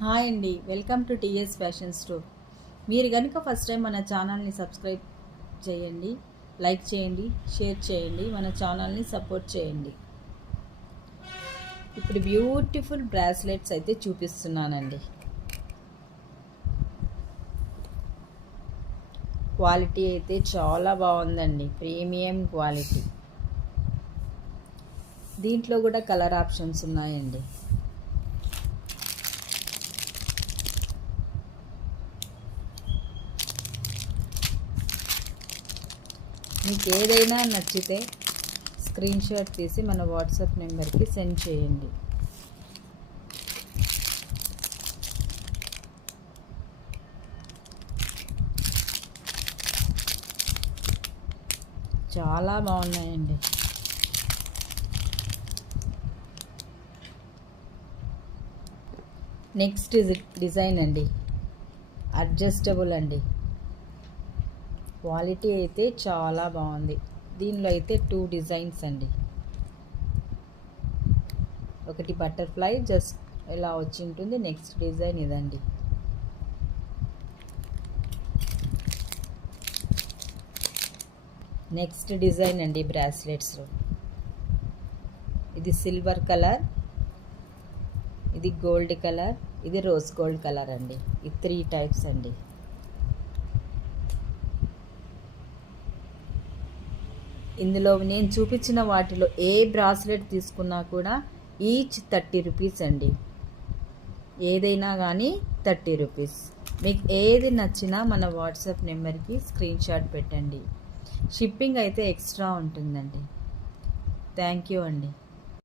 Hi అండి, welcome to TS fashion store. మీరు కనుక ఫస్ట్ టైం మన ఛానల్ని సబ్స్క్రైబ్ చేయండి, లైక్ చేయండి, షేర్ చేయండి, మన ఛానల్ని సపోర్ట్ చేయండి. ఇప్పుడు బ్యూటిఫుల్ బ్రాస్లెట్స్ అయితే చూపిస్తున్నానండి. క్వాలిటీ అయితే చాలా బాగుందండి, ప్రీమియం క్వాలిటీ. దీంట్లో కూడా కలర్ ఆప్షన్స్ ఉన్నాయండి. మీకు ఏదైనా నచ్చితే స్క్రీన్ షాట్ తీసి మన వాట్సాప్ నెంబర్కి సెండ్ చేయండి. చాలా బాగున్నాయండి. నెక్స్ట్ డిజైన్ అండి, అడ్జస్టబుల్ అండి. క్వాలిటీ అయితే చాలా బాగుంది. దీనిలో అయితే 2 డిజైన్స్ అండి. ఒకటి బటర్ఫ్లై జస్ట్ ఇలా వచ్చి ఉంటుంది. నెక్స్ట్ డిజైన్ ఇదండి. నెక్స్ట్ డిజైన్ అండి బ్రాస్లెట్స్లో. ఇది సిల్వర్ కలర్, ఇది గోల్డ్ కలర్, ఇది రోజ్ గోల్డ్ కలర్ అండి. ఈ 3 టైప్స్ అండి. ఇందులో నేను చూపించిన వాటిలో ఏ బ్రాస్లెట్ తీసుకున్నా కూడా ఈచ్ 30 రూపీస్ అండి. ఏదైనా కానీ 30 రూపీస్. మీకు ఏది నచ్చినా మన వాట్సాప్ నెంబర్కి స్క్రీన్ షాట్ పెట్టండి. షిప్పింగ్ అయితే ఎక్స్ట్రా ఉంటుందండి. థ్యాంక్ యూ అండి.